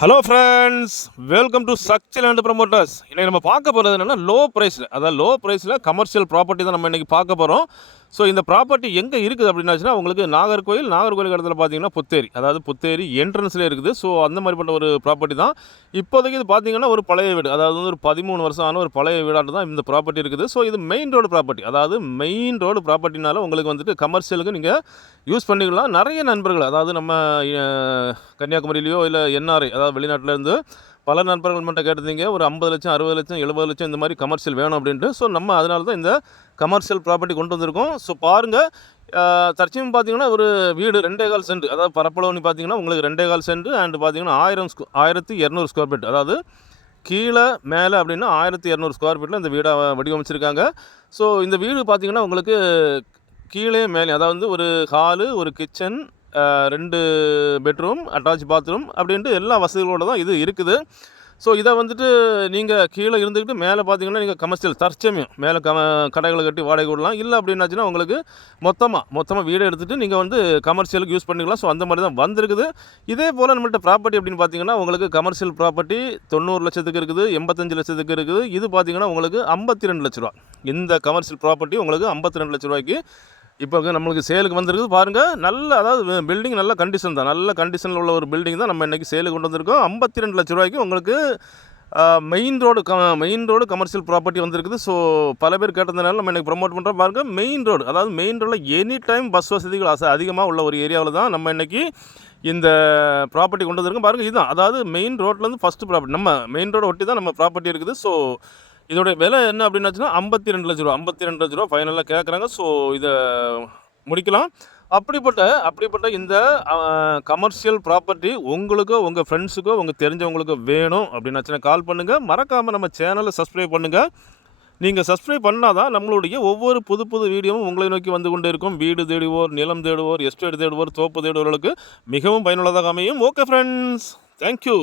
Hello friends welcome to success and promoters இன்றைக்கி நம்ம பார்க்க போகிறது என்னென்னா லோ ப்ரைஸில் அதாவது லோ ப்ரைஸில் கமர்ஷியல் ப்ராப்பர்ட்டி தான் நம்ம இன்றைக்கி பார்க்க போகிறோம் ஸோ இந்த ப்ராப்பர்ட்டி எங்கே இருக்குது அப்படின்னாச்சுன்னா உங்களுக்கு நாகர்கோயில் நாகர்கோயில் இடத்துல பார்த்தீங்கன்னா புத்தேரி. அதாவது புத்தேரி என்ட்ரன்ஸ்லேயே இருக்குது. ஸோ அந்த மாதிரிப்பட்ட ஒரு ப்ராப்பர்ட்டி தான். இப்போதைக்கு இது பார்த்தீங்கன்னா ஒரு பழைய வீடு. அதாவது வந்து ஒரு பதிமூணு வருஷம் ஆன ஒரு பழைய வீடாட்டு தான் இந்த ப்ராப்பர்ட்டி இருக்குது. ஸோ இது மெயின் ரோடு ப்ராப்பர்ட்டி அதாவது மெயின் ரோடு ப்ராப்பர்ட்டினால உங்களுக்கு வந்துட்டு கமர்ஷியலுக்கு நீங்கள் யூஸ் பண்ணிக்கலாம். நிறைய நண்பர்கள் அதாவது நம்ம கன்னியாகுமரியிலையோ இல்லை என்ஆர்ஐ அதாவது வெளிநாட்டிலேருந்து பல நண்பர்கள் மட்டும் கேட்டிருந்தீங்க. ஒரு ஐம்பது லட்சம் அறுபது லட்சம் எழுபது லட்சம் இந்த மாதிரி கமர்ஷியல் வேணும் அப்படின்ட்டு. ஸோ நம்ம அதனால தான் இந்த கமர்ஷியல் ப்ராப்பர்ட்டி கொண்டு வந்திருக்கோம். ஸோ பாருங்கள் தற்சமயம் பார்த்தீங்கன்னா ஒரு வீடு ரெண்டே கால் சென்ட். அதாவது பரப்பளவுன்னு பார்த்தீங்கன்னா உங்களுக்கு ரெண்டே கால் சென்ட் அண்ட் பார்த்தீங்கன்னா ஆயிரம் ஸ்கொ ஆயிரத்தி இரநூறு ஸ்கொயர் ஃபீட் அதாவது கீழே மேலே அப்படின்னா ஆயிரத்தி இரநூறு ஸ்கொயர் ஃபீட்டில் இந்த வீடை வடிவமைச்சிருக்காங்க. ஸோ இந்த வீடு பார்த்தீங்கன்னா உங்களுக்கு கீழே மேலே அதாவது ஒரு ஹாலு ஒரு கிச்சன் ரெண்டு பெட்ரூம் அட்டாச் பாத்ரூம் அப்படின்ட்டு எல்லா வசதிகளோட தான் இது இருக்குது. ஸோ இதை வந்துட்டு நீங்கள் கீழே இருந்துக்கிட்டு மேலே பார்த்தீங்கன்னா நீங்கள் கமர்ஷியல் தற்சமயம் மேலே கம கடைகளை கட்டி வாடகை விடலாம். இல்லை அப்படின்னாச்சுன்னா உங்களுக்கு மொத்தமாக மொத்தமாக வீடு எடுத்துகிட்டு நீங்கள் வந்து கமர்ஷியலுக்கு யூஸ் பண்ணிக்கலாம். ஸோ அந்த மாதிரி தான் வந்திருக்குது. இதே போல் நம்மள்ட்ட ப்ராப்பர்ட்டி அப்படின்னு பார்த்தீங்கன்னா உங்களுக்கு கமர்ஷியல் ப்ராப்பர்ட்டி தொண்ணூறு லட்சத்துக்கு இருக்குது எண்பத்தஞ்சு லட்சத்துக்கு இருக்குது. இது பார்த்தீங்கன்னா உங்களுக்கு ஐம்பத்தி ரெண்டு லட்ச ரூபா. இந்த கமர்ஷியல் ப்ராப்பர்ட்டி உங்களுக்கு ஐம்பத்தி ரெண்டு லட்ச ரூபாய்க்கு இப்போ நம்மளுக்கு சேலுக்கு வந்திருக்குது. பாருங்கள் நல்ல அதாவது பில்டிங் நல்ல கண்டிஷன் தான். நல்ல கண்டிஷனில் உள்ள ஒரு பில்டிங் தான் நம்ம இன்றைக்கி சேலுக்கு கொண்டு வந்திருக்கோம். ஐம்பத்தி ரெண்டு லட்ச ரூபாய்க்கு உங்களுக்கு மெயின் ரோடு க மெயின் ரோடு கமர்ஷியல் ப்ராப்பர்ட்டி வந்திருக்குது. ஸோ பல பேர் கேட்டதுனால நம்ம இன்றைக்கி ப்ரொமோட் பண்ணுறோம் பாருங்கள் மெயின் ரோடு அதாவது மெயின் ரோடில் எனி டைம் பஸ் வசதிகள் அச அதிகமாக உள்ள ஒரு ஏரியாவில் தான் நம்ம இன்றைக்கி இந்த ப்ராப்பர்ட்டி கொண்டு வந்திருக்கோம். பாருங்கள் இதுதான். அதாவது மெயின் ரோட்லேருந்து ஃபஸ்ட்டு ப்ராப்பர்ட்டி நம்ம மெயின் ரோடு ஒட்டி தான் நம்ம ப்ராப்பர்ட்டி இருக்குது. ஸோ இதோட விலை என்ன அப்படின்னாச்சுன்னா ஐம்பத்தி ரெண்டு லட்ச ரூபா ஐம்பத்தி ரெண்டு லட்ச ரூபா ஃபைனலாக கேட்குறாங்க ஸோ இதை முடிக்கலாம். அப்படிப்பட்ட அப்படிப்பட்ட இந்த கமர்ஷியல் ப்ராப்பர்ட்டி உங்களுக்கோ உங்கள் ஃப்ரெண்ட்ஸுக்கோ உங்கள் தெரிஞ்சவங்களுக்கோ வேணும் அப்படின்னாச்சுன்னா கால் பண்ணுங்கள் மறக்காமல் நம்ம சேனலை சப்ஸ்கிரைப் பண்ணுங்கள் நீங்கள் சப்ஸ்கிரைப் பண்ணால் தான் நம்மளுடைய ஒவ்வொரு புது புது வீடியோவும் உங்களை நோக்கி வந்து கொண்டே இருக்கும். வீடு தேடுவோர் நிலம் தேடுவோர் எஸ்டேட் தேடுவோர் தோப்பு தேடுவோர்களுக்கு மிகவும் பயனுள்ளதாக அமையும். Okay friends thank you